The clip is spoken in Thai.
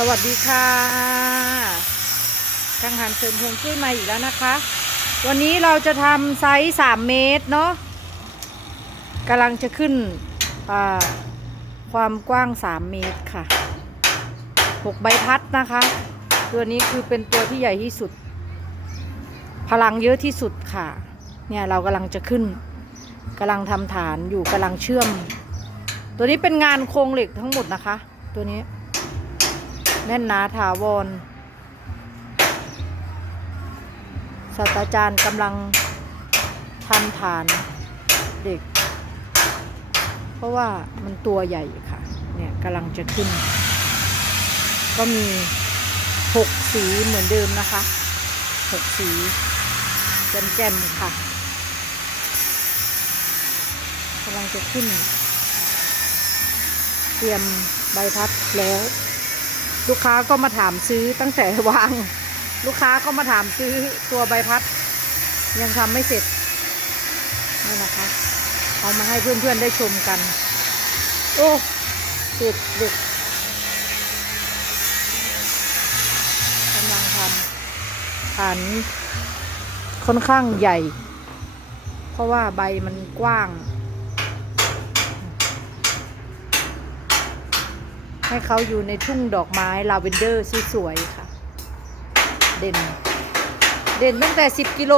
สวัสดีค่ะกังหันเสริมพวงช่วยมาอีกแล้วนะคะ วันนี้เราจะทำไซส์3เมตรเนาะกำลังจะขึ้นความกว้าง3เมตรค่ะ6ใบพัดนะคะ ตัวนี้คือเป็นตัวที่ใหญ่ที่สุด พลังเยอะที่สุดค่ะ เนี่ยเรากำลังจะขึ้นกำลังทำฐานอยู่กำลังเชื่อม ตัวนี้เป็นงานโครงเหล็กทั้งหมดนะคะ ตัวนี้ แน่นหนาถาวรศาสตราจารย์กำลังทำฐานเด็ก เพราะว่ามันตัวใหญ่ค่ะ เนี่ยกำลังจะขึ้น ก็มีหกสีเหมือนเดิมนะคะหกสีแจ่มๆค่ะกำลังจะขึ้น เตรียมใบพัดแล้ว ลูกค้าก็มาถามซื้อตั้งแต่วาง ลูกค้าก็มาถามซื้อตัวใบพัด ยังทำไม่เสร็จนี่นะคะ เอามาให้เพื่อนๆได้ชมกัน โอ้เด็กเด็กกำลังทำฐานค่อนข้างใหญ่ เพราะว่าใบมันกว้าง ให้เขาอยู่ในทุ่งดอกไม้ลาเวนเดอร์สวยๆค่ะ เด่น เด่นตั้งแต่ 10 กิโล